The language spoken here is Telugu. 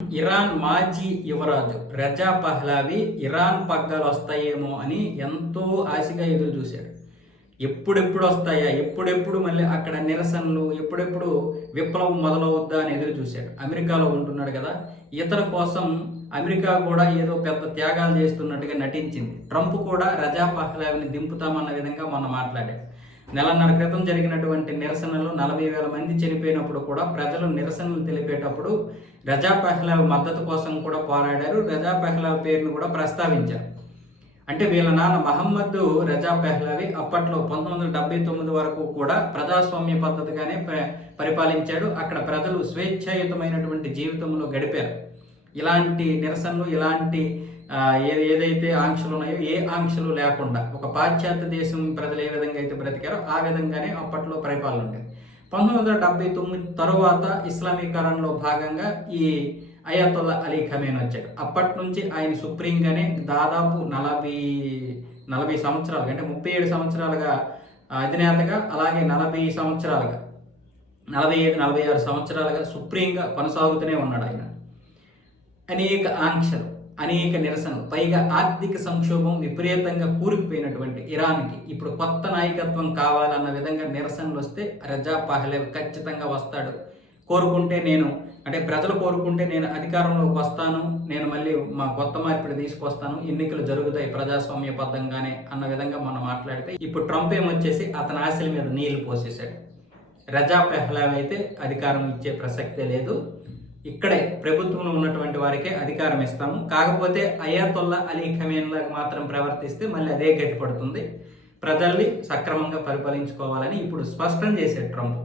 ఇరాన్ మాజీ యువరాజు రజా పహ్లావి ఇరాన్ పగ్గాలు వస్తాయేమో అని ఎంతో ఆశగా ఎదురు చూశాడు. ఎప్పుడెప్పుడు వస్తాయా, ఎప్పుడెప్పుడు మళ్ళీ అక్కడ నిరసనలు, ఎప్పుడెప్పుడు విప్లవం మొదలవుద్దా అని ఎదురు చూశాడు. అమెరికాలో ఉంటున్నాడు కదా, ఇతర కోసం అమెరికా కూడా ఏదో పెద్ద త్యాగాలు చేస్తున్నట్టుగా నటించింది. ట్రంప్ కూడా రజా పహ్లావిని దింపుతామన్న విధంగా మొన్న మాట్లాడాడు. నెలన్నర క్రితం జరిగినటువంటి నిరసనలు 40,000 మంది చనిపోయినప్పుడు కూడా ప్రజలు నిరసనలు తెలిపేటప్పుడు రజా పహ్లావి మద్దతు కోసం కూడా పోరాడారు. రజా పహ్లావి పేరును కూడా ప్రస్తావించారు. అంటే వీళ్ళ నాన్న మహమ్మద్ రజా పహ్లావి అప్పట్లో 1979 వరకు కూడా ప్రజాస్వామ్య పద్ధతిగానే పరిపాలించాడు. అక్కడ ప్రజలు స్వేచ్ఛాయుతమైనటువంటి జీవితంలో గడిపారు. ఇలాంటి నిరసనలు, ఇలాంటి ఏదైతే ఆంక్షలు ఉన్నాయో ఏ ఆంక్షలు లేకుండా ఒక పాశ్చాత్య దేశం ప్రజలు ఏ విధంగా అయితే బ్రతికారో ఆ విధంగానే అప్పట్లో పరిపాలన ఉండేది. 1979 తరువాత ఇస్లామీకరణలో భాగంగా ఈ అయాతుల్లా అలీ ఖమేనీ వచ్చాడు. అప్పటి నుంచి ఆయన సుప్రీంగానే దాదాపు 40 సంవత్సరాలుగా, అంటే 37 సంవత్సరాలుగా అధినేతగా, అలాగే 40 సంవత్సరాలుగా, 45-46 సంవత్సరాలుగా సుప్రీంగా కొనసాగుతూనే ఉన్నాడు ఆయన. అనేక ఆంక్షలు, అనేక నిరసనలు, పైగా ఆర్థిక సంక్షోభం విపరీతంగా కూరుకుపోయినటువంటి ఇరాన్కి ఇప్పుడు కొత్త నాయకత్వం కావాలన్న విధంగా నిరసనలు వస్తే రజా పహ్లావి ఖచ్చితంగా వస్తాడు. కోరుకుంటే నేను, అంటే ప్రజలు కోరుకుంటే నేను అధికారంలోకి వస్తాను, నేను మళ్ళీ మా కొత్త మార్పిడి తీసుకొస్తాను, ఎన్నికలు జరుగుతాయి ప్రజాస్వామ్యబద్ధంగానే అన్న విధంగా మొన్న మాట్లాడితే ఇప్పుడు ట్రంప్ ఏమొచ్చేసి అతని ఆశల మీద నీళ్లు పోసేశాడు. రజా పహ్లావి అయితే అధికారం ఇచ్చే ప్రసక్తే లేదు, ఇక్కడే ప్రభుత్వంలో ఉన్నటువంటి వారికే అధికారం ఇస్తాము, కాకపోతే అయాతుల్లా అలీ ఖమేనీలాగా మాత్రం ప్రవర్తిస్తే మళ్ళీ అదే గతి పడుతుంది, ప్రజల్ని సక్రమంగా పరిపాలించుకోవాలని ఇప్పుడు స్పష్టం చేశాడు ట్రంప్.